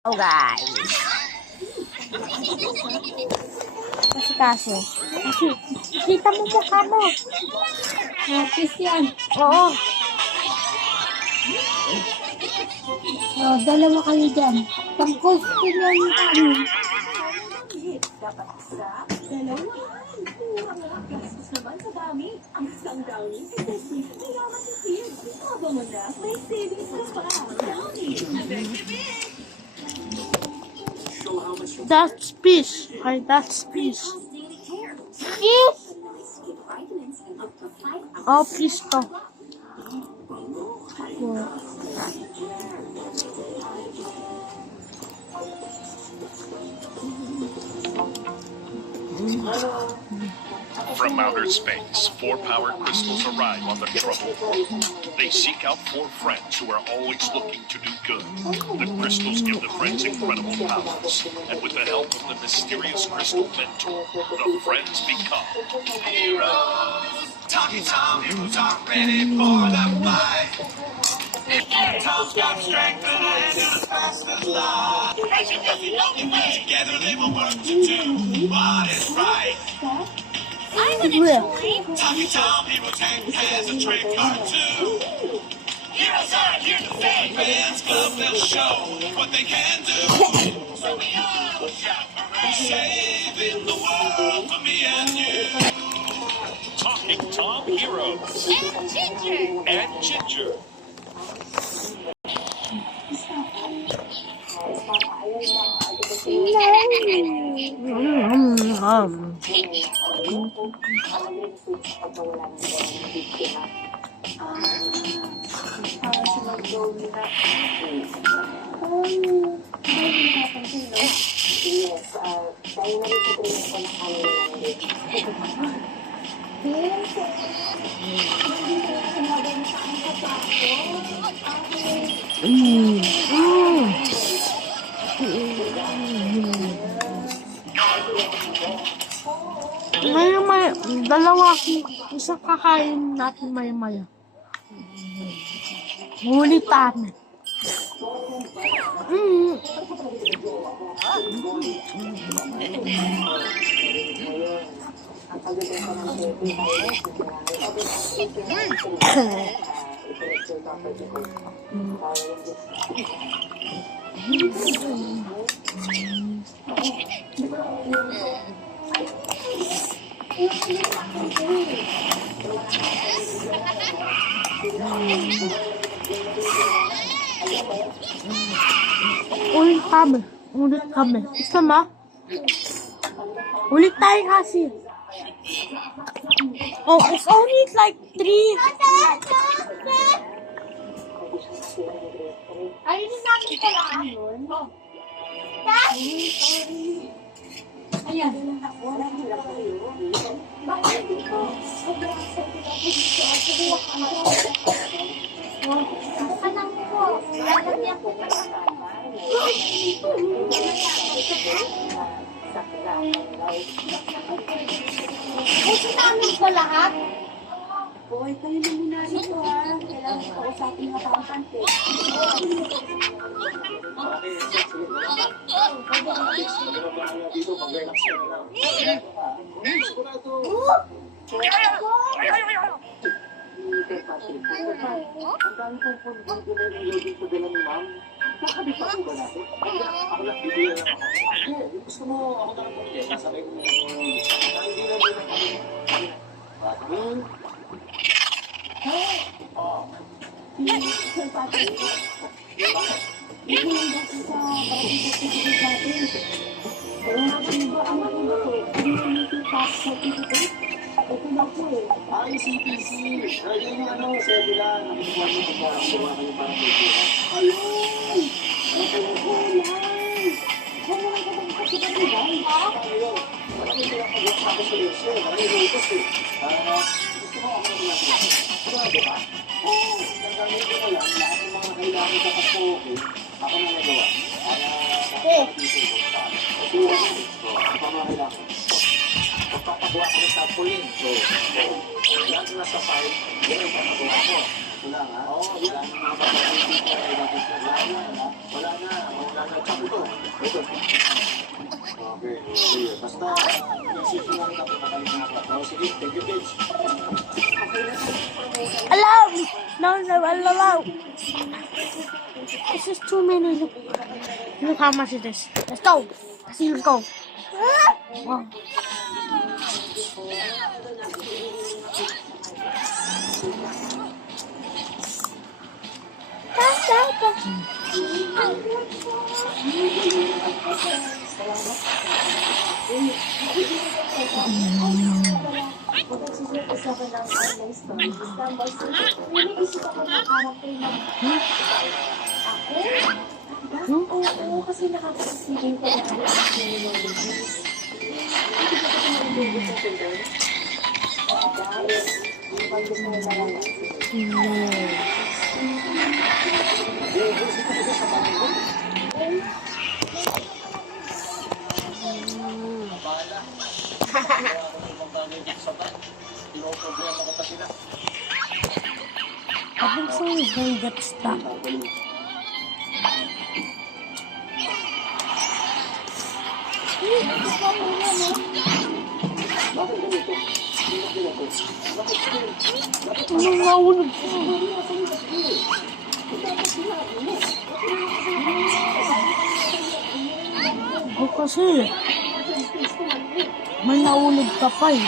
Oh guys. Kasi. Kita mo mukha mo. Artist yan. Oo. Oh, dalawa kayo dyan. Pag-costume yan yung kami. Dapat isa, dalawa. Ang gastos naman sa dami. Ang isang downy, kasi mayaman si Fizz. Aba mo na, may savings ka pa. Downy. That's fish. Ay, that's fish. Fish? Oh, fish to. From outer space, 4 power crystals arrive on the troubled world. They seek out 4 friends who are always looking to do good. The crystals give the friends incredible powers, and with the help of the mysterious crystal mentor, the friends become heroes. Talking Tom, heroes are ready for the fight. Tom's got strength and hand is fast as light. Together they will work to do what is right. I'm gonna join. Talking Tom, Hero Tank has a trick or two. Heroes are here to save. Fans Club, they'll show what they can do. So we all shout hooray. Saving the world for me and you. Talking Tom Heroes. And Ginger. And Ginger. Ngayon may dalawa isang kakain natin maya-maya. Huli tayo. Ulit kami. Gusto mo? Ulit tayo kasi. Oh, it's only like 3. Ayun natin pala yun. Ayan. Bakit dito? Anong po? Lalagyan ko pa Gusto namin ko lahat? Boy, kayo na muna dito ha. Kailangan ko kausapin ng akawantante. Ang dami kong pundin na nilogin ko dala ni ma'am. Nakabit pa po ba natin? Ako lang bibigyan na ako. Hindi, gusto mo ako na lang pumili. Sabay ko hindi na muna kami. Sir Patrick, hindi lang dati sa barangay certificate natin. Pero natin ba ang natin community tax certificate? Ito lang po eh. ICTC. Ayun yung ano, sabi lang. Nakikuha mo sa parang kuha kayo parang ito. Ayun! Ayun po yan! Kung naman ka bang kasi ba ha? Ayun. Marami sila pag-usap sa lesson. Marami rutos eh. Gusto mo ako na lang. Sigurado ka? Oo. Nagamit ko na lang. Lahat ng mga kailangan ka pa po. Ako na nagawa. Kaya, dito. Ako na kailangan. Magpapakuha ko ng sampling. So, yan nasa side, yun ang kakagawa ko. Wala nga? Oo, wala na mga kapatid ko. Wala na. Tsaka ito. Ito. Okay, sige. Basta, isip mo lang ako makalit na ako. Sige, thank you, Paige. Allow me. No, allow. This is too many. Look how much it is. Let's go. Let's go. Wow. Oo, kasi nakakasisingin ko na ang I think so is going to get stuck. Anong nahulog ko? O kasi, may nahulog ka pa eh.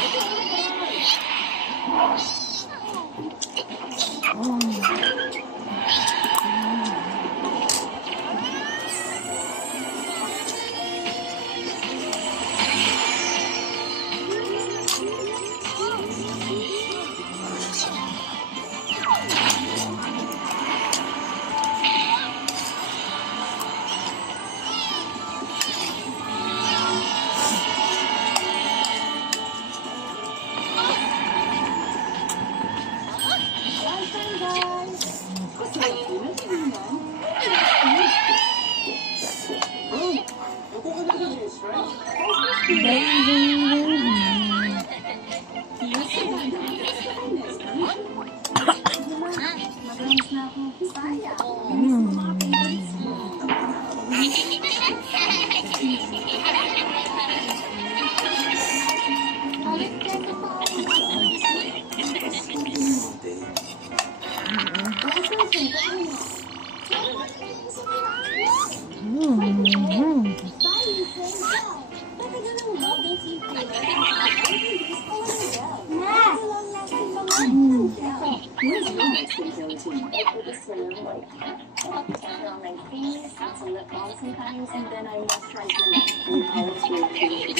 sometimes, and then I moisturize my neck and polish my face.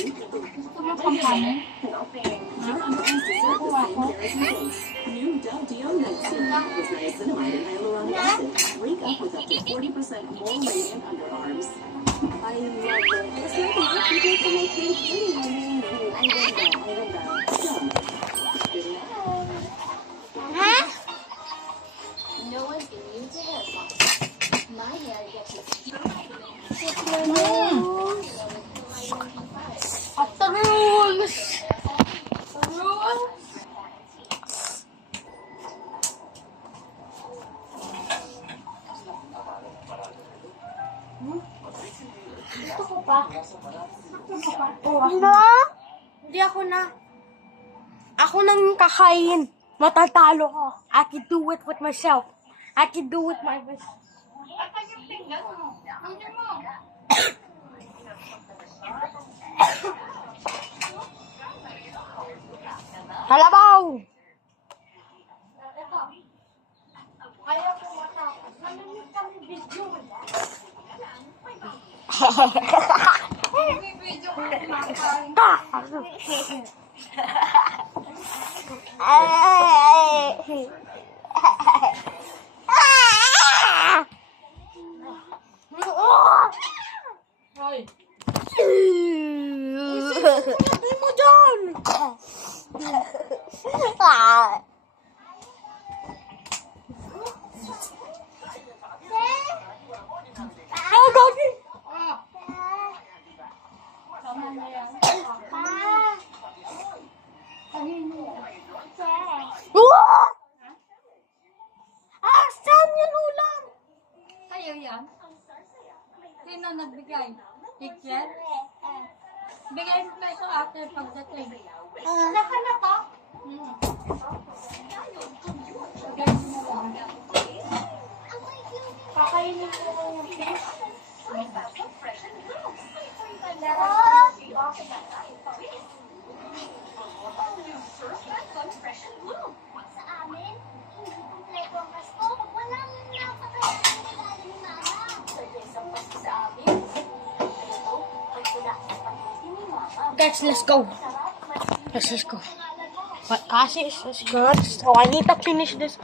New Dove Deo Night Serum with niacinamide and hyaluronic acid. Wake up with up to 40% more radiant underarms. I love it. It's like a happy for my face too. Ang ganda. Done. No one's been used to hair fall. My hair gets After rules. Rules. Gusto ko pa. Ano? Hindi ako na. Ako nang kakain. Matatalo ko. I can do it with myself. I can do it my best. Kalabaw! Kaya ko matapos. Nanonood kami video. May video ko kumakain. Ay! Sabi mo dyan! Ah, Gagi! Oh! nagbigay? Teacher? Bigay mo peso after pagdating. Naka na to? Bigay mo lang. Kakainin ko yung fish. Sa amin, hindi kumpleto ang Pasko. Walang napakayang regalo ni Mama. Guys, let's go. Let's go. But Cassie is good, so I need to finish this